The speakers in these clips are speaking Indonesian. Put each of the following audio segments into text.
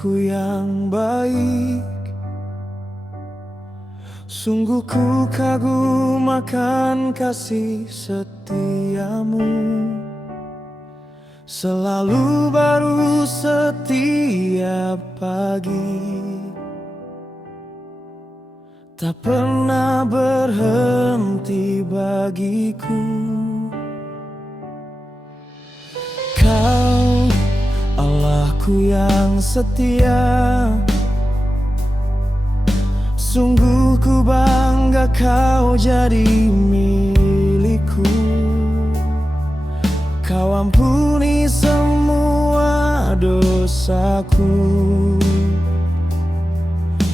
Allahku yang baik, sungguh ku kagum akan kasih setiamu. Selalu baru setiap pagi, tak pernah berhenti bagiku. Kau Allahku yang setia, sungguh ku bangga kau jadi milikku. Kau ampuni semua dosaku,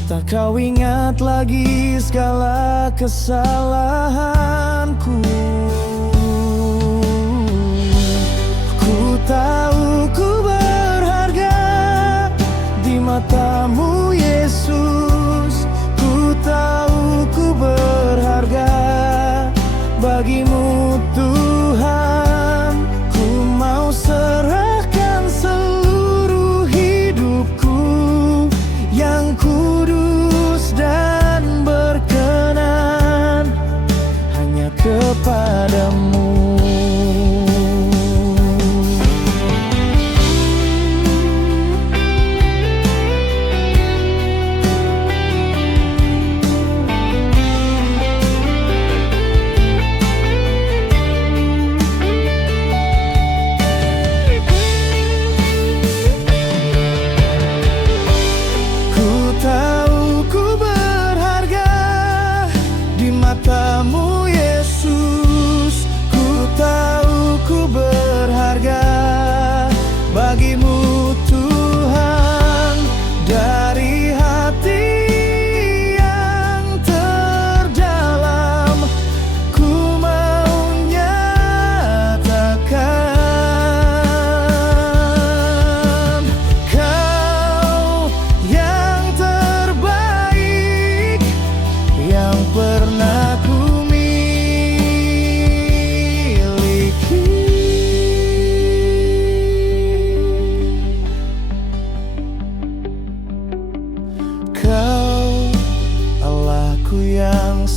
tak kau ingat lagi segala kesalahanku. Ku tahu ku berharga di matamu Yesus, ku tahu ku berharga bagimu Tuhan. Ku mau serahkan seluruh hidupku yang kudus dan berkenan hanya kepadamu.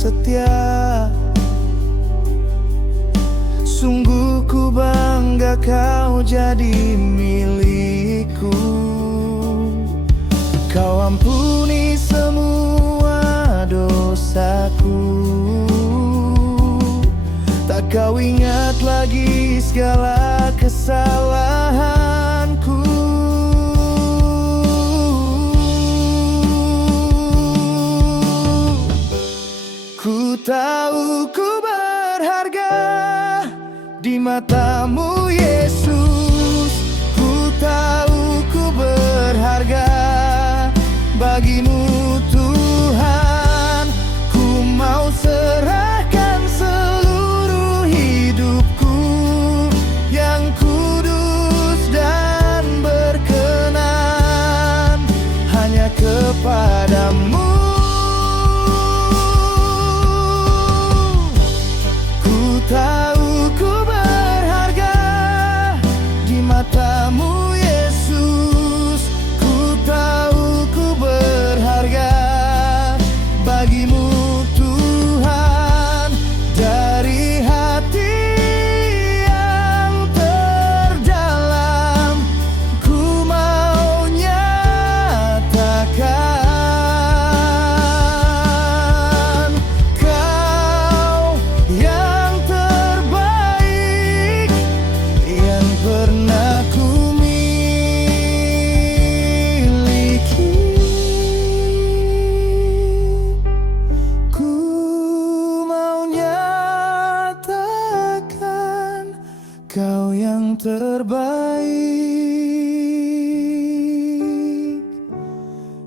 Setia, sungguh ku bangga kau jadi milikku. Kau ampuni semua dosaku, tak kau ingat lagi segala kesalahanku. Ku tahu ku berharga di matamu Yesus, ku tahu ku berharga bagimu Tuhan. Ku mau serahkan seluruh hidupku yang kudus dan berkenan hanya kepadamu. Tahu ku berharga di matamu Yesus, ku tahu ku berharga bagimu Tuhan. Dari hati yang terdalam ku mau nyatakan, Kau yang terbaik yang pernah ku miliki. Ku mau nyatakan, Kau yang terbaik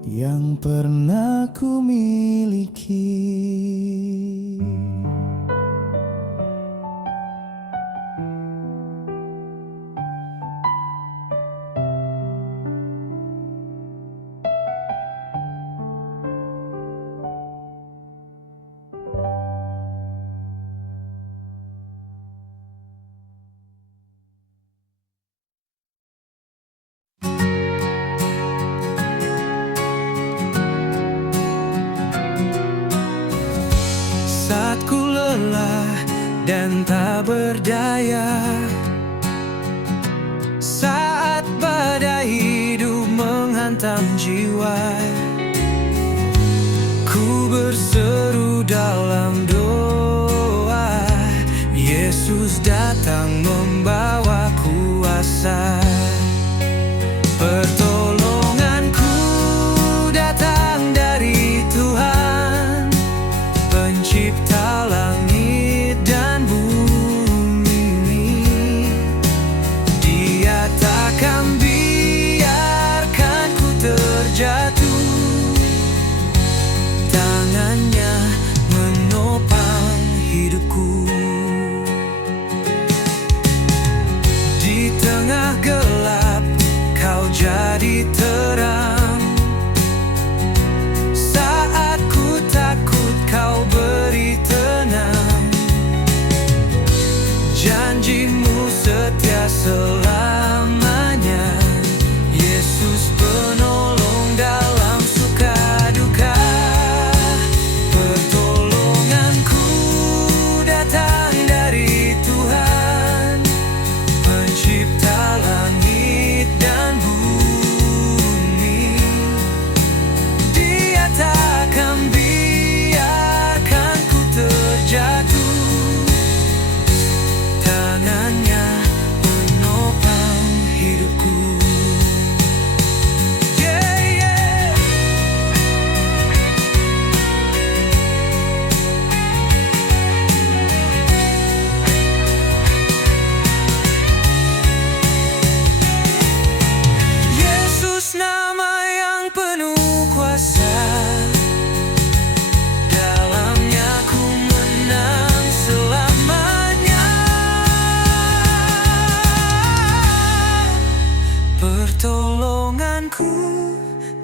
yang pernah ku miliki. lelah dan tak berdaya. Saat badai hidup menghantam jiwa, ku berseru dalam doa. Yesus datang membawa kuasa. Pertolonganku datang dari Tuhan, Pencipta langit dan bumi. Dia takkan biarkan ku terjatuh, tangannya menopang hidupku. Di tengah gelap Kau jadi terang, saat ku takut Kau beri tenang. Janjimu setia selamanya, Yesus penolong dalam suka duka. Pertolonganku datang dari Tuhan, Pencipta langit dan bumi. Dia takkan biarkan ku terjatuh, tangannya menopang hidupku. Yeah, yeah. Yesus nama yang penuh kuasa, dalamnya ku menang selamanya. Pertolonganku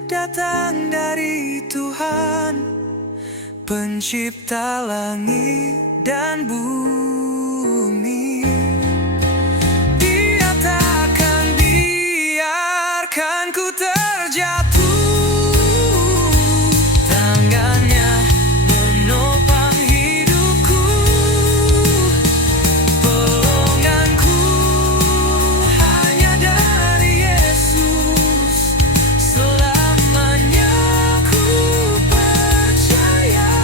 datang dari Tuhan, Pencipta langit dan bumi. Dia takkan biarkan ku terjatuh, tangannya menopang hidupku. Pelonganku hanya dari Yesus, selamanya ku percaya.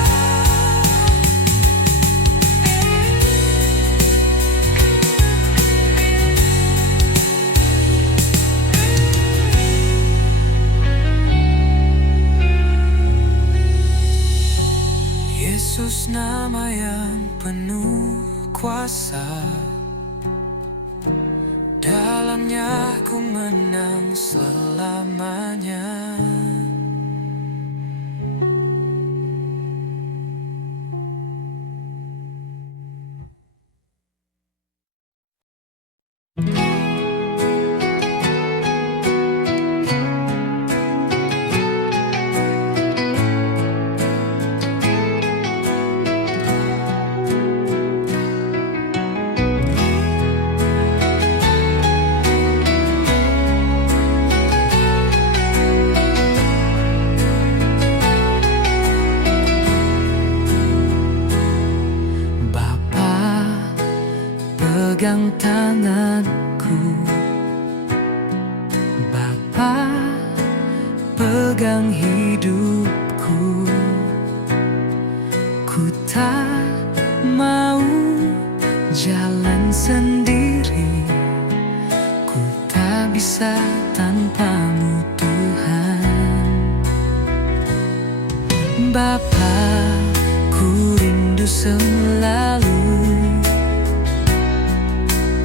Yesus nama yang penuh kuasa, dalamnya ku menang selamanya. Pegang tanganku, Bapa, pegang hidupku. Ku tak mau jalan sendiri, ku tak bisa tanpamu Tuhan. Bapa, ku rindu selalu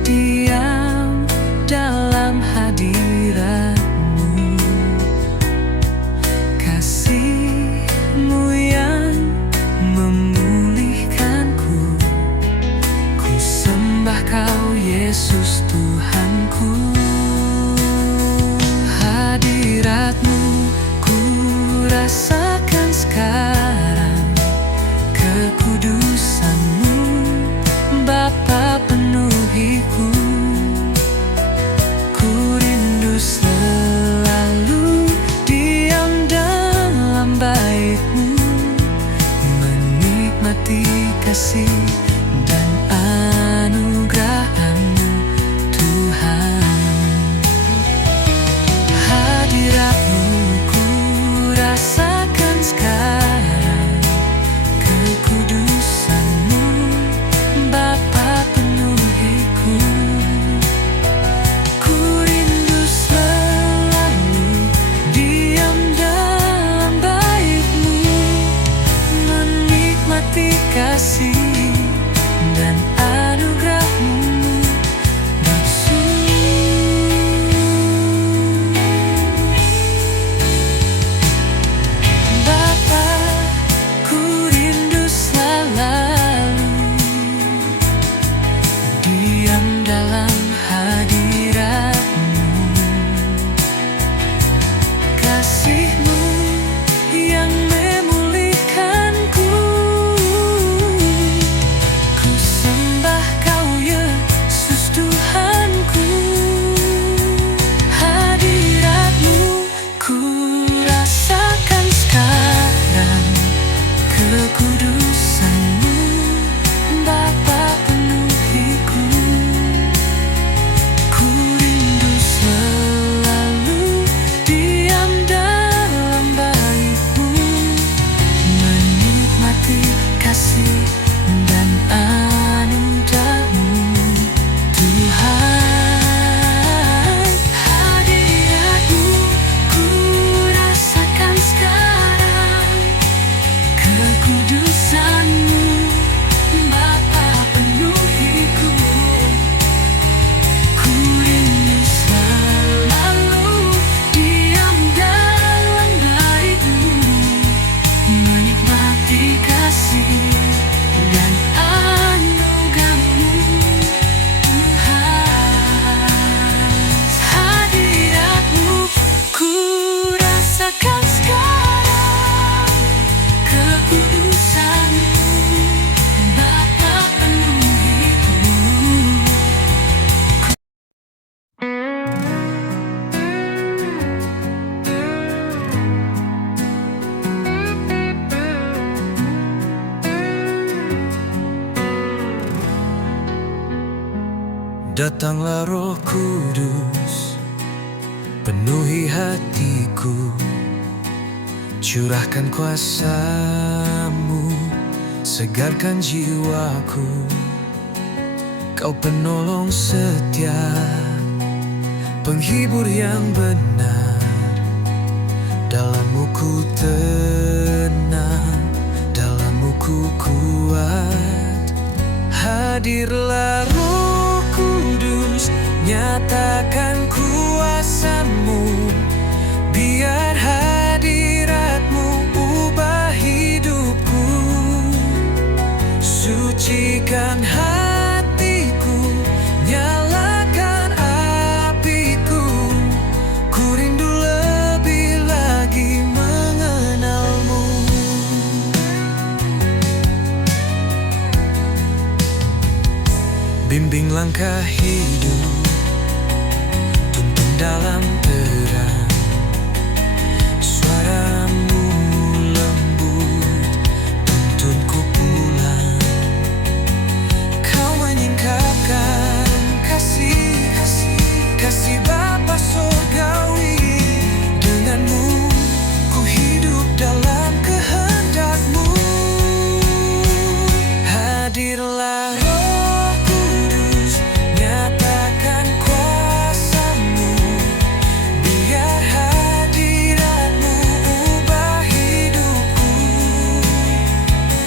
diam dalam hadirat-Mu. Kasih-Mu yang memulihkanku, ku sembah Kau Yesus Tuhanku. Hadirat-Mu ku rasakan sekarang, kekudusan-Mu Datanglah Roh Kudus, penuhi hatiku, curahkan kuasa-Mu, segarkan jiwaku. Kau penolong setia, penghibur yang benar. Dalam-Mu ku tenang, dalam-Mu ku kuat. Hadirlah Roh Kudus, nyatakan kuasa-Mu. Biar hadirat-Mu ubah hidupku, sucikan hatiku, nyalakan apiku. Ku rindu lebih lagi mengenal-Mu. Bimbing langkah hidup, tuntun dalam terang. Suara-Mu lembut, tuntunku pulang. Kau menyingkapkan kasih Bapa surgawi. Dengan-Mu ku hidup dalam kehendak-Mu. Hadirlah Roh Kudus, nyatakan kuasa-Mu. Biar hadirat-Mu ubah hidupku,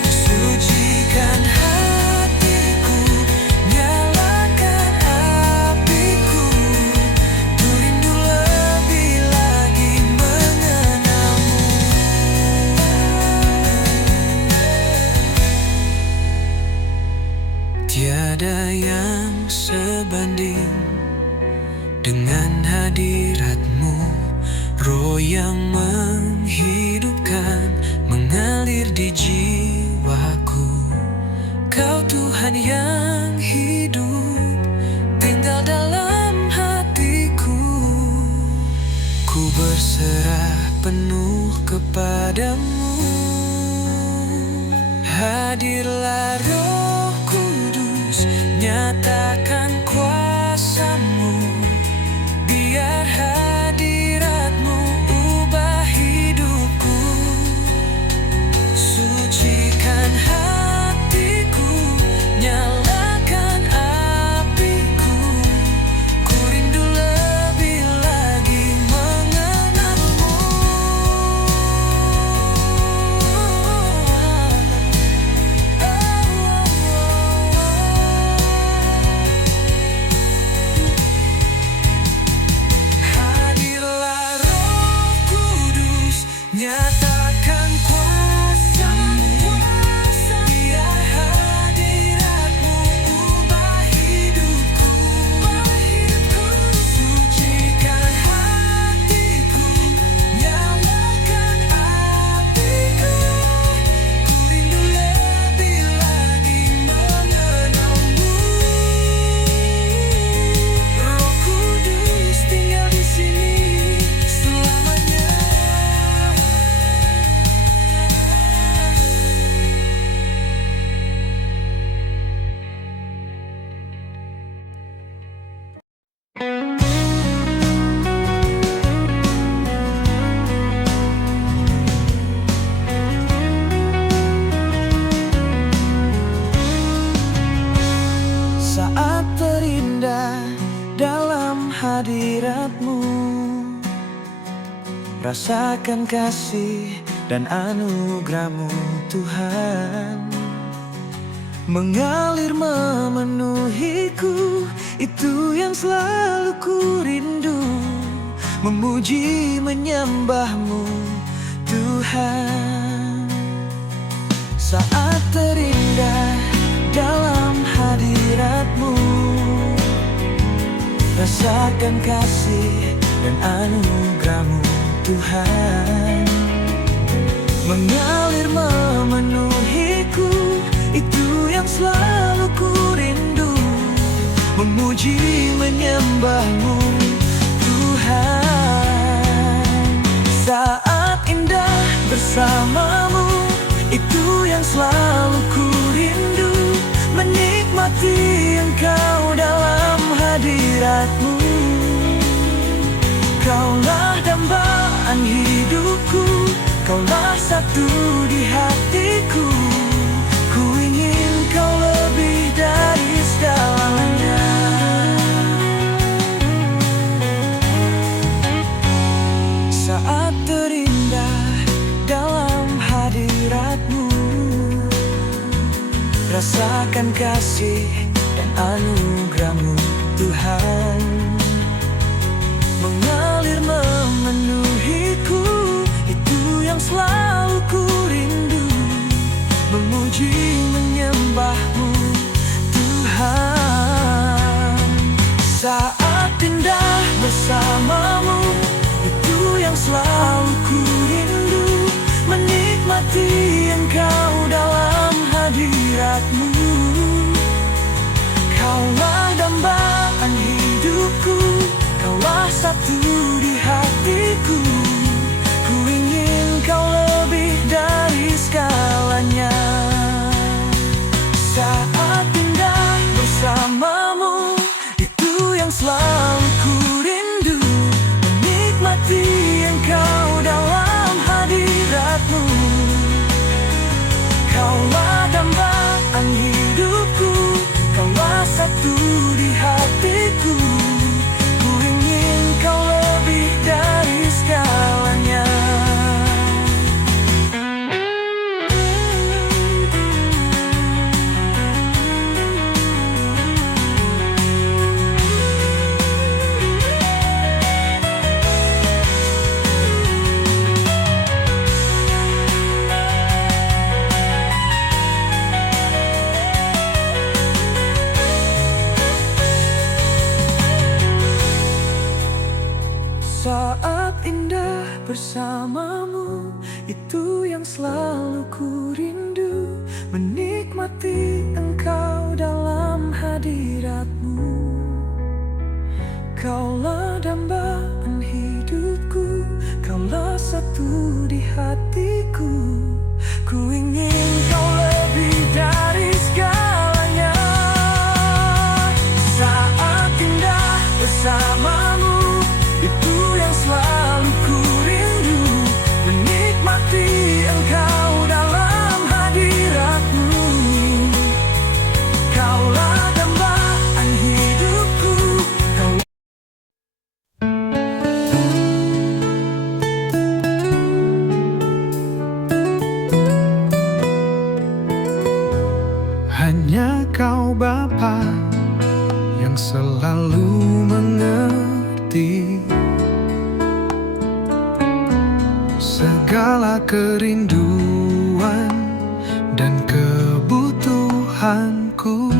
sucikan hatiku, nyalakan apiku. Ku rindu lebih lagi mengenal-Mu. Tiada yang sebanding dengan hadirat-Mu. Roh yang menghidupkan, mengalir di jiwaku. Kau Tuhan yang hidup, tinggal dalam hatiku. Ku berserah penuh kepadamu. Hadirlah Roh Kudus, nyatakan kuasa-Mu. Biar hadirat-Mu ubah hidupku, sucikan hatiku, nyalakan apiku. Ku rindu lebih lagi mengenal-Mu. Hadirlah Roh Kudus, nyatakan kuasa-Mu. Biar hadirat-Mu ubah hidupku, sucikan hatiku, nyalakan apiku. Ku rindu lebih lagi mengenal-Mu. Roh Kudus tinggal di sini selamanya. Saat terindah dalam hadirat-Mu, rasakan kasih dan anugerah-Mu Tuhan. Mengalir memenuhiku, itu yang selalu ku rindu. Memuji menyembah-Mu Tuhan. Saat terindah dalam hadirat-Mu, rasakan kasih dan anugerah-Mu Tuhan. Mengalir memenuhiku, itu yang selalu ku rindu. Memuji menyembah-Mu Tuhan. Saat indah bersama-Mu, itu yang selalu ku rindu. Menikmati Engkau dalam hati. rasakan kasih dan anugerah-Mu Tuhan, mengalir memenuhiku. Itu yang selalu ku rindu, memuji menyembah-Mu Tuhan. Saat indah bersama-Mu, itu yang selalu ku rindu, menikmati Engkau dalam hadirat-Mu. Kaulah dambaan hidupku, Kaulah satu di hatiku. Ku ingin Kau lebih dari segalanya. Saat indah bersama-Mu, itu yang selalu ku rindu, menikmati Engkau dalam hadirat-Mu. Kaulah dambaan hidupku, Kaulah satu di hatiku. Ku ingin Kau lebih dari segalanya. Saat indah bersama-Mu, itu yang selalu ku rindu, menikmati Engkau dalam hadirat-Mu. Kaulah dambaan hidupku, Kaulah satu di hatiku. Ku ingin Kau lebih dari segalanya. Saat indah bersama-Mu, itu yang selalu ku rindu, menikmati Engkau dalam hadirat-Mu. Kaulah dambaan hidupku, hanya Kau Bapa yang selalu mengerti segala kerinduan dan kebutuhanku.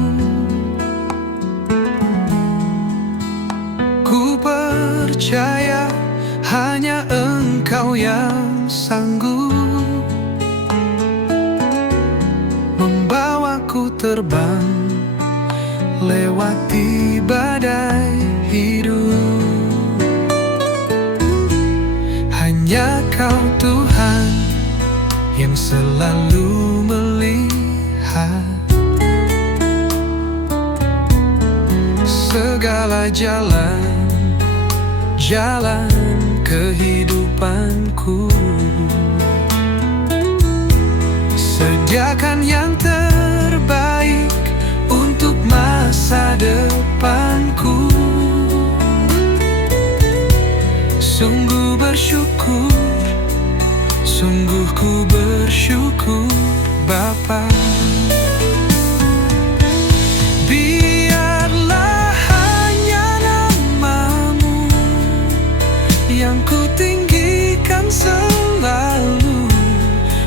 Ku percaya hanya Engkau yang sanggup membawaku terbang lewati badai hidup. Hanya Kau Tuhan yang selalu melihat segala jalan kehidupanku. Sediakan yang terbaik untuk masa depanku. Sungguh bersyukur, sungguh ku bersyukur Bapa. Biarlah hanya nama-Mu yang ku tinggikan selalu.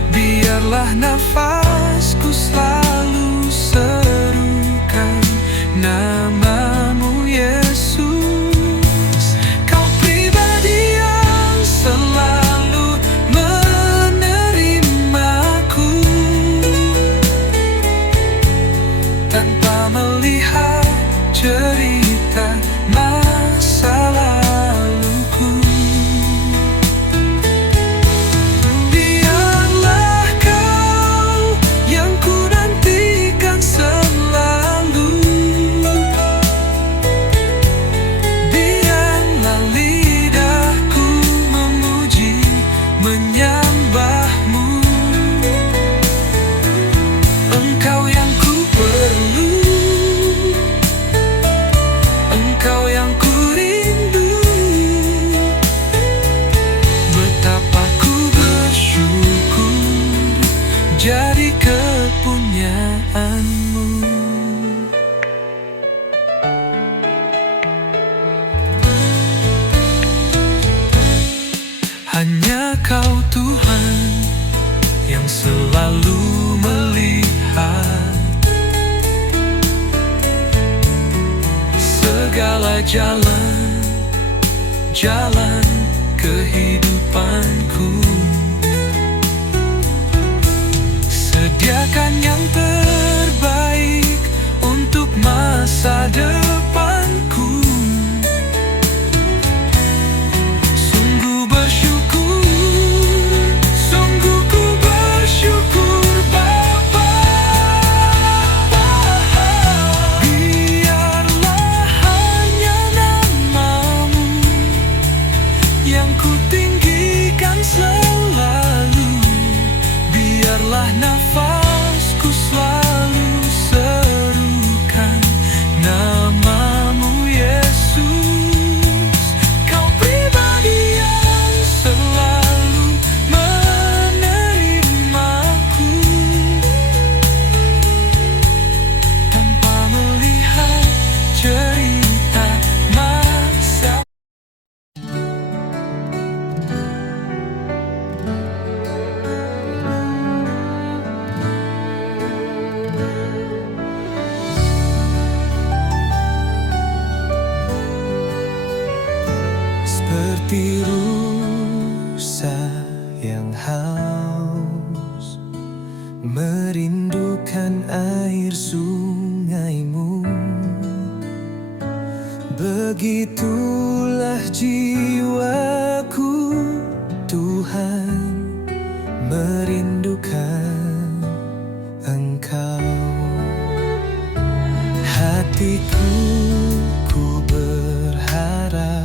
Biarlah nafasku selalu serukan nama-Mu Yesus. Kau pribadi yang selalu menerimaku tanpa melihat cerita masa laluku. Biarlah Kau yang ku nantikan selalu. Kau Tuhan yang selalu melihat segala jalan kehidupanku. Sediakan yang terbaik untuk masa depanku. Sungguh ku bersyukur Bapa. Biarlah hanya nama-Mu yang ku tinggikan selalu. Biarlah nafasku selalu serukan nama-Mu Yesus. Kau pribadi yang selalu menerimaku tanpa melihat cerita masa. Seperti rusa yang haus merindukan air sungai-Mu, begitulah jiwaku Tuhan merindukan Engkau. Hatiku ku berharap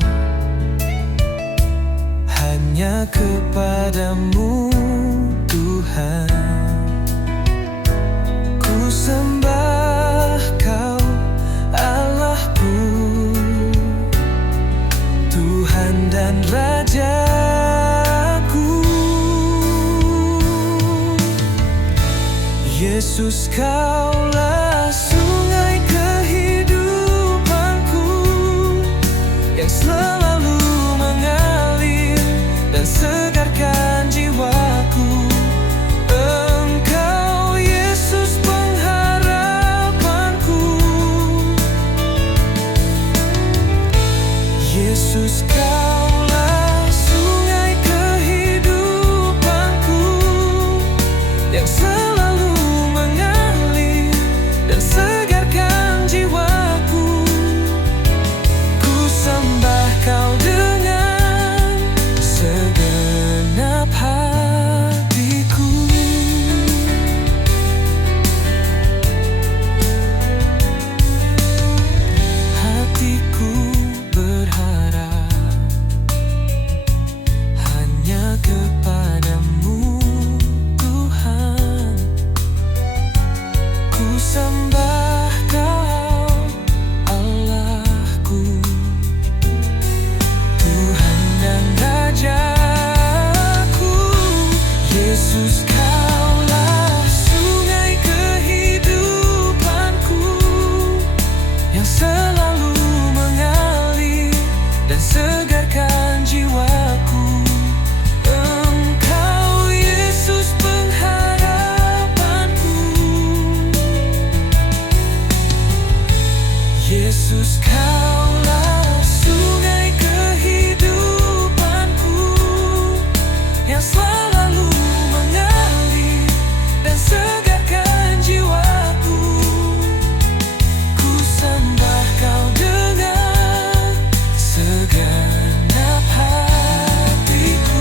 hanya kepada-Mu Tuhan. Ku sembah Kau Allahku, Tuhan dan Rajaku. Yesus, Kaulah sungai kehidupanku yang selalu mengalir dan segarkan jiwaku. Engkau Yesus pengharapanku. Yesus, Kaulah sungai kehidupanku yang selalu mengalir dan segarkan jiwaku. Ku sembah Kau dengan segenap hatiku. Hatiku berharap hanya kepada-Mu Tuhan. Ku sembah Kau Allahku, Tuhan dan Rajaku. Yesus, Kaulah sungai kehidupanku yang selalu mengalir dan segarkan jiwaku. Engkau Yesus pengharapanku. Yesus, Kaulah sungai kehidupanku yang selalu mengalir dan segarkan jiwaku. Ku sembah Kau dengan segenap hatiku.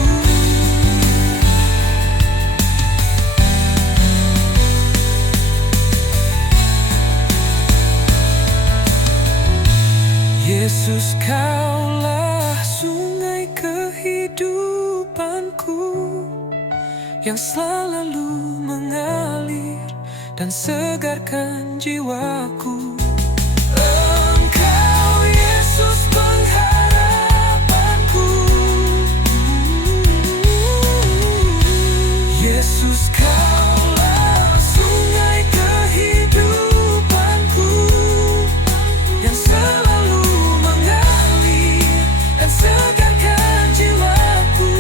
Yesus, Kaulah sungai kehidupanku yang selalu mengalir dan segarkan jiwaku. Engkau Yesus pengharapanku. Yesus, Kaulah sungai kehidupanku yang selalu mengalir dan segarkan jiwaku.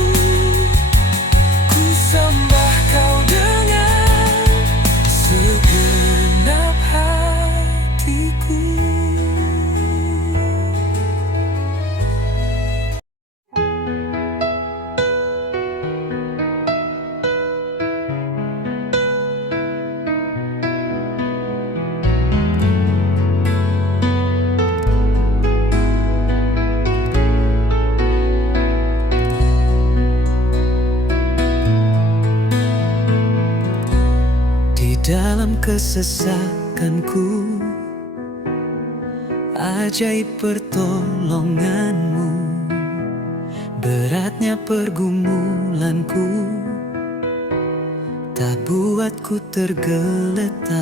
dalam kesesakanku, ajaib pertolonganmu. Beratnya pergumulanku tak buatku tergeletak.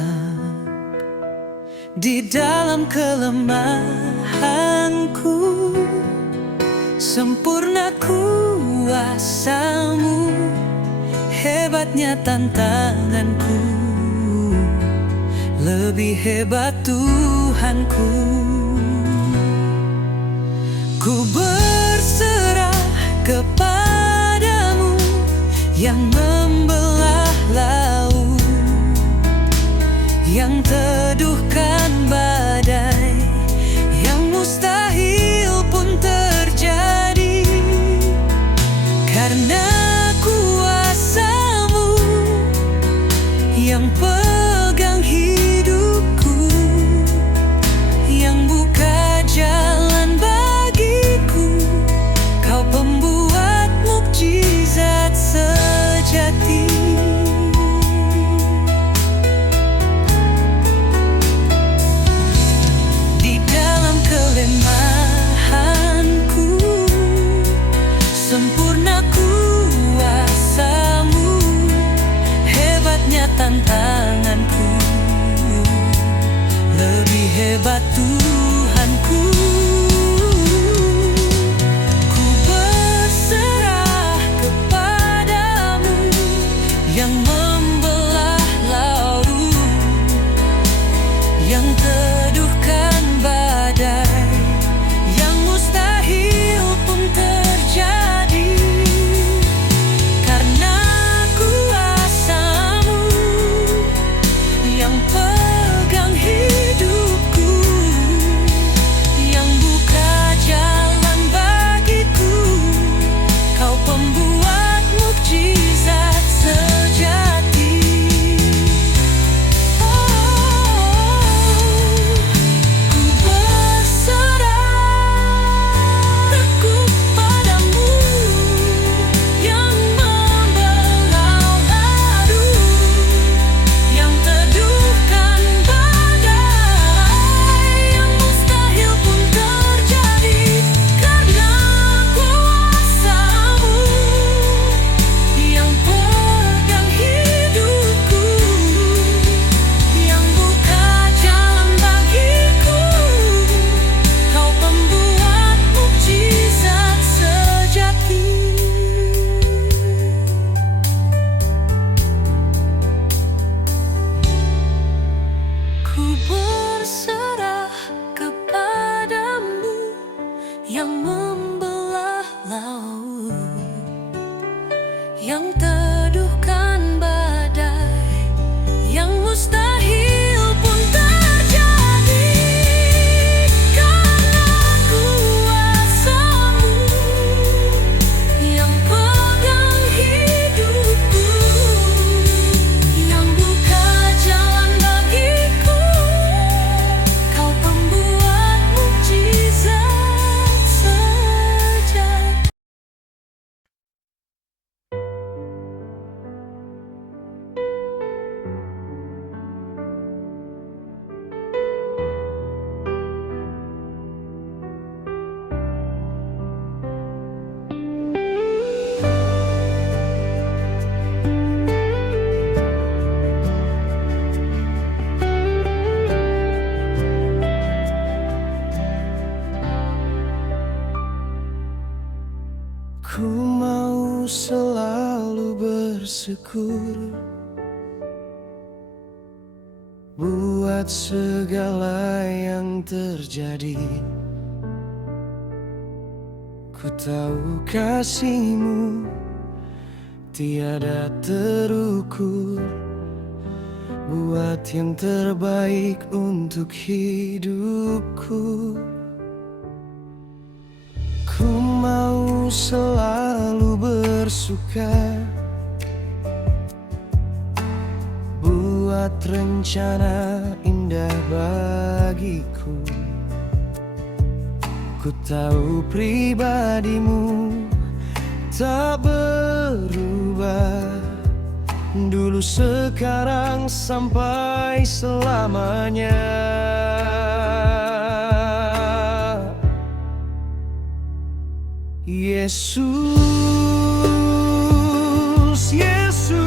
Di dalam kelemahanku, sempurna kuasa-Mu. Hebatnya tantanganku, lebih hebat Tuhanku. Ku berserah kepadamu yang membelah laut, yang teduhkan badai, yang mustahil pun terjadi. Karena kuasa-Mu yang pegang hidupku, yang buka jalan bagiku. Kau pembuat mukjizat sejati. Di dalam kelemahanku, sempurna kuasa-Mu. Hebatnya tantanganku, lebih hebat Tuhanku. Ku berserah kepadamu yang membelah laut, yang teduhkan badai, yang mustahil pun terjadi. Karena kuasa-Mu yang pegang hidupku, yang buka jalan bagiku. Kau pembuat mukjizat sejati. Ku berserah kepadamu yang membelah laut, yang teduhkan badai, yang mustahil pun terjadi. Karena kuasa-Mu yang pegang hidupku, yang buka jalan bagiku. Kau pembuat mukjizat sejati. Ku berserah kepadamu yang membelah laut, yang teduhkan badai, yang mustahil pun terjadi. Karena kuasa-Mu yang pegang hidupku, yang buka jalan bagiku. Kau pembuat mukjizat sejati. Ku mau selalu bersyukur buat segala yang terjadi. Ku tahu kasih-Mu tiada terukur, buat yang terbaik untuk hidupku. Ku mau selalu bersuka buat rencana indah bagiku. Ku tahu pribadi-Mu tak berubah, dulu, sekarang, sampai selamanya. Yesus, Yesus,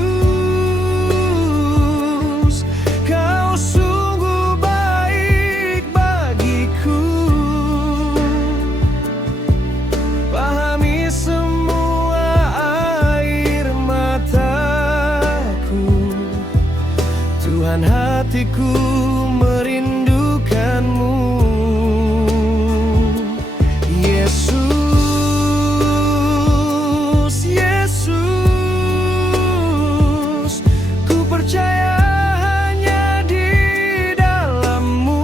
Kau sungguh baik bagiku. Pahami semua air mataku, Tuhan, hatiku merindukanmu. Yesus, Yesus, ku percaya hanya di dalam-Mu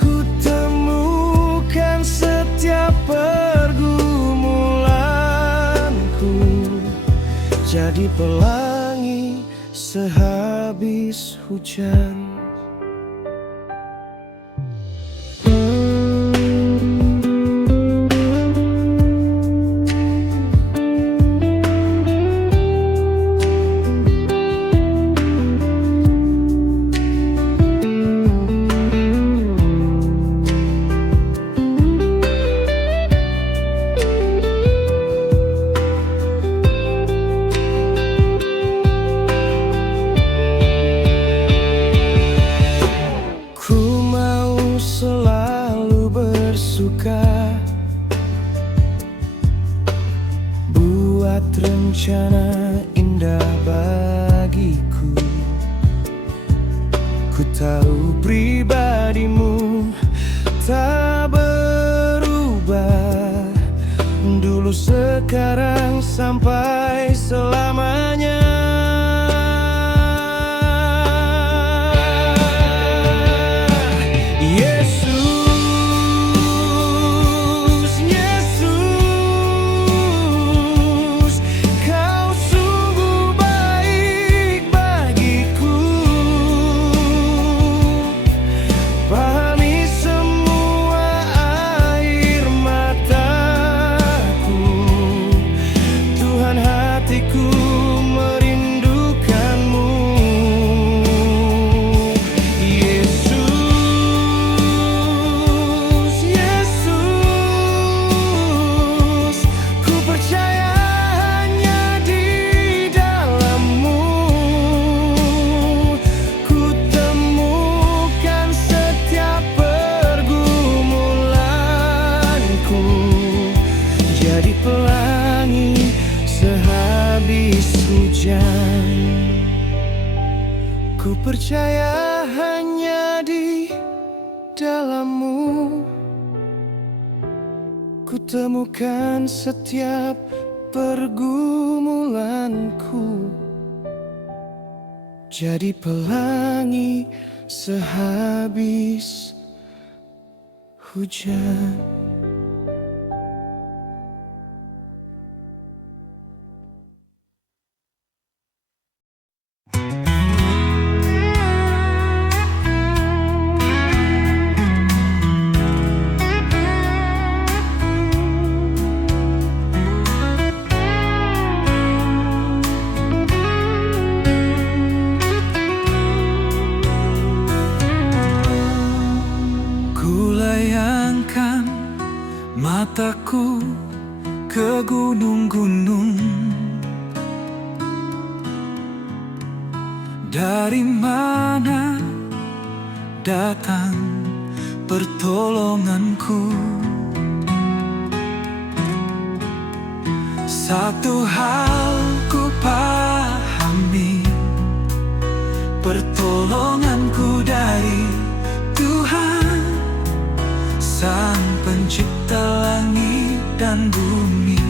ku temukan setiap pergumulanku, jadi pelangi sehabis hujan. Buat rencana indah bagiku. Ku tahu pribadimu tak berubah, dulu, sekarang, sampai selamanya. Jadi pelangi sehabis hujan. Ku percaya hanya di dalam-Mu ku temukan setiap pergumulanku, jadi pelangi sehabis hujan. Mataku ke gunung-gunung, dari mana datang pertolonganku? Satu hal ku pahami, pertolonganku dari Tuhan, Sang Pencipta langit dan bumi.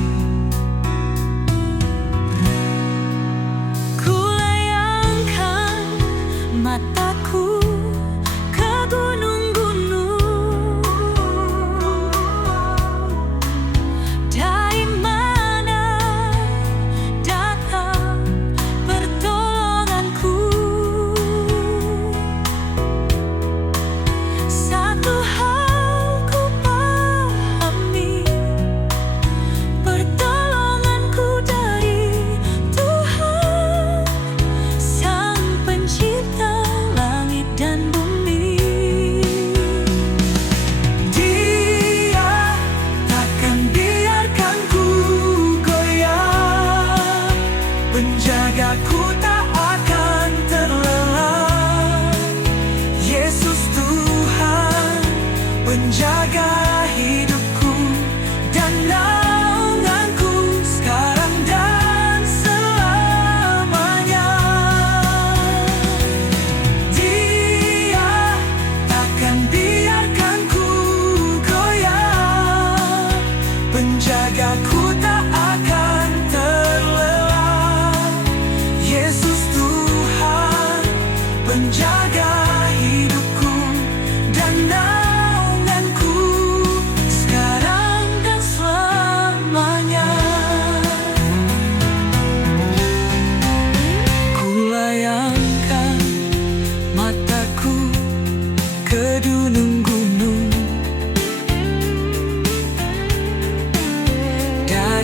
Kulayangkan mataku ke gunung-gunung, dari mana datang pertolonganku? Satu hal ku pahami,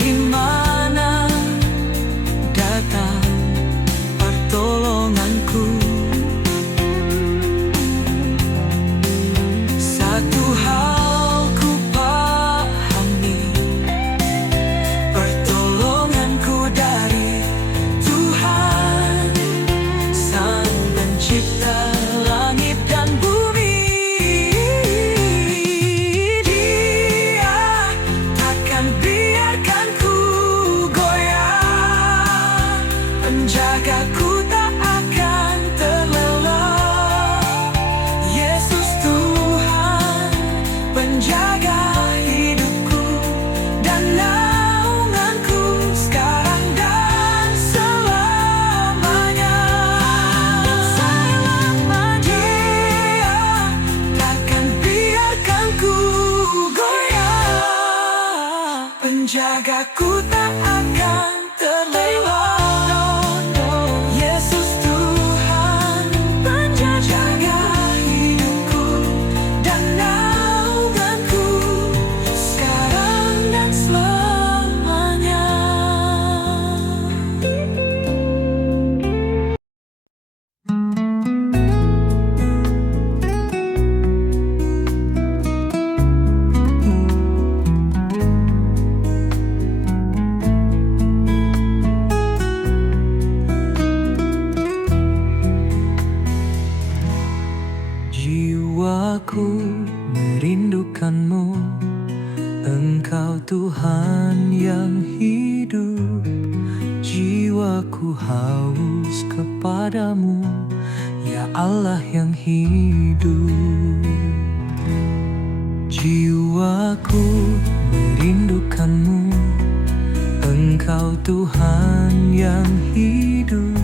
Dari mana datang pertolonganku? Satu hal ku pahami, pertolonganku dari Tuhan, Sang Pencipta langit dan bumi. Dia takkan biarkan ku goyah, penjagaku tak akan terlelap. Yesus Tuhan, penjaga hidupku dan naunganku sekarang dan selamanya. Dia takkan biarkan ku goyah, penjagaku tak akan terlelap. Yesus Tuhan, penjaga hidupku dan naunganku sekarang dan selamanya. Jiwaku merindukanmu, Engkau Tuhan yang hidup. Jiwaku haus kepadamu, ya Allah yang hidup. Jiwaku merindukanmu, Engkau Tuhan yang hidup.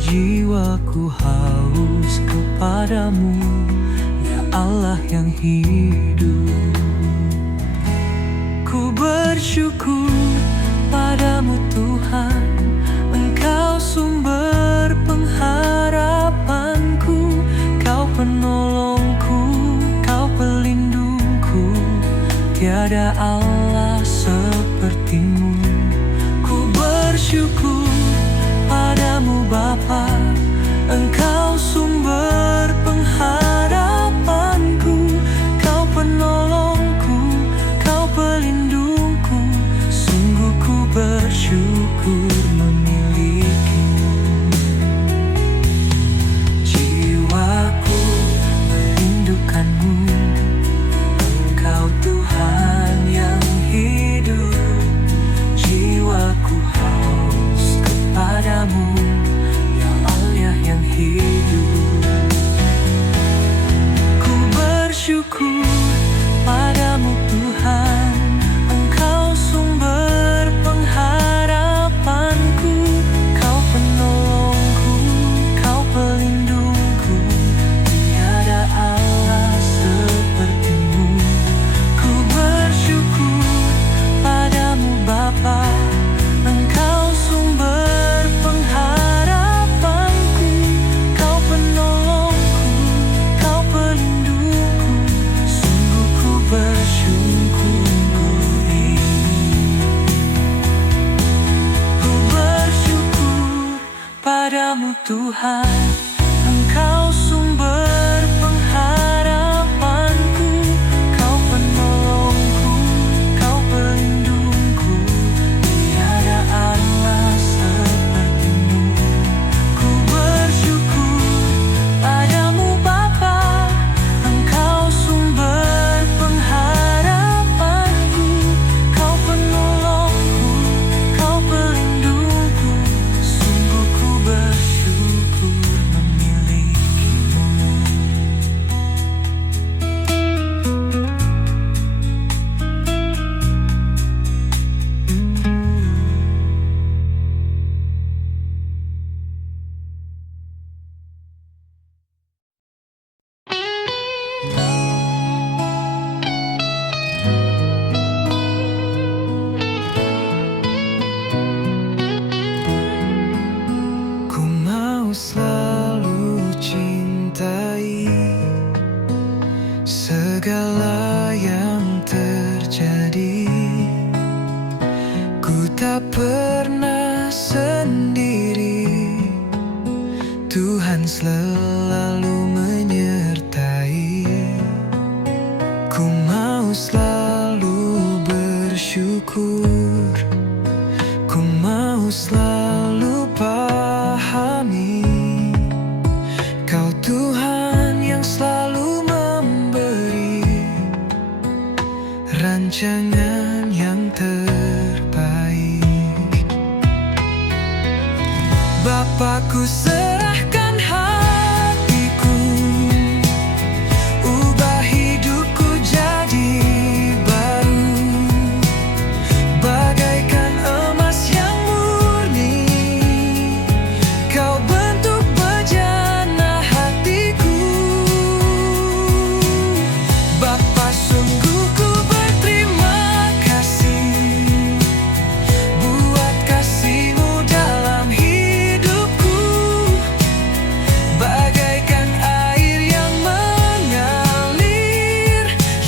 Jiwaku haus kepadamu, ya Allah yang hidup. Ku bersyukur padamu Tuhan, Engkau sumber pengharapanku. Kau penolongku, Kau pelindungku, tiada Allah sepertimu. Ku bersyukur padamu Bapa, Engkau sumber pengharapanku. Kau penolongku, Kau pelindungku, sungguh ku bersyukur memilikimu. Jiwaku merindukanmu, Engkau Tuhan yang hidup. Jiwaku haus kepadamu, ya Allah yang hidup. Ku bersyukur padamu Tuhan, Engkau sumber pengharapanku. Kau penolongku, Kau pelindungku, tiada Allah sepertimu. Ku bersyukur padamu Bapa, Engkau sumber pengharapanku. Kau penolongku, Kau pelindungku, sungguh ku bersyukur. Ku bersyukur padamu Tuhan, Engkau sumber pengharapanku. Kau penolongku, Kau pelindungku, tiada Allah sepertimu. Ku bersyukur padamu Bapa, Engkau sumber pengharapanku. Kau penolongku, Kau pelindungku, sungguh ku bersyukur. Ku tak pernah sendiri, Tuhan selalu menyertai. Ku mau selalu bersyukur, ku mau selalu pahami, Kau Tuhan yang selalu memberi rancangan yang terbaik. Bapa, ku serahkan hatiku, ubah hidupku jadi baru, bagaikan emas yang murni. Kau bentuk bejana hatiku. Bapa, sungguh ku berterima kasih buat kasih-Mu dalam hidupku, bagaikan air yang mengalir,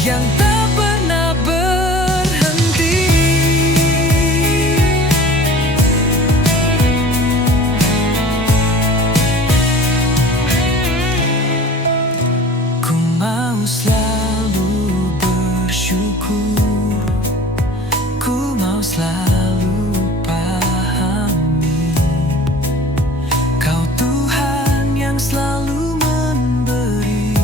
yang tak pernah berhenti. Ku mau selalu bersyukur, ku mau selalu pahami, Kau Tuhan yang selalu memberi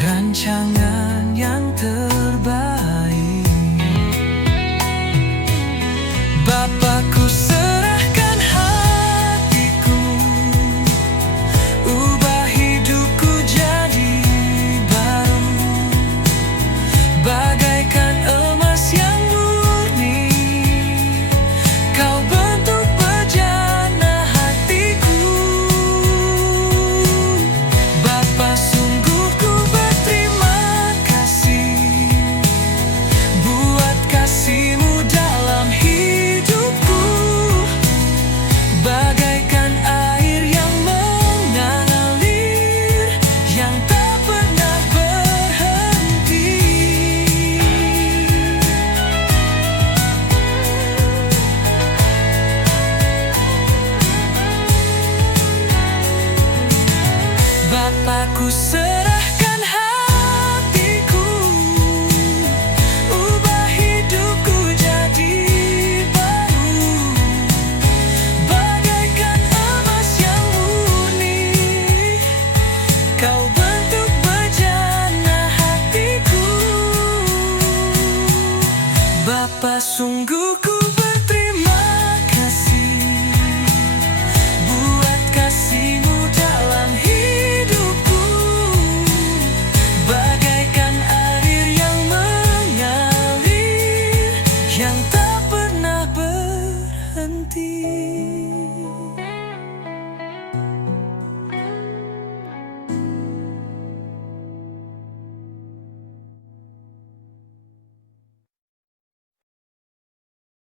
rancangan yang terbaik. Bapa, ku serahkan hatiku, ubah hidupku jadi baru, bagaikan emas yang murni. Kau bentuk bejana hatiku. Bapa, sungguh ku berterima kasih buat kasih-Mu dalam hidupku, bagaikan air yang mengalir, yang tak pernah berhenti. Bapa, ku serahkan hatiku, ubah hidupku jadi baru, bagaikan emas yang murni. Kau bentuk bejana hatiku. Bapa, sungguh ku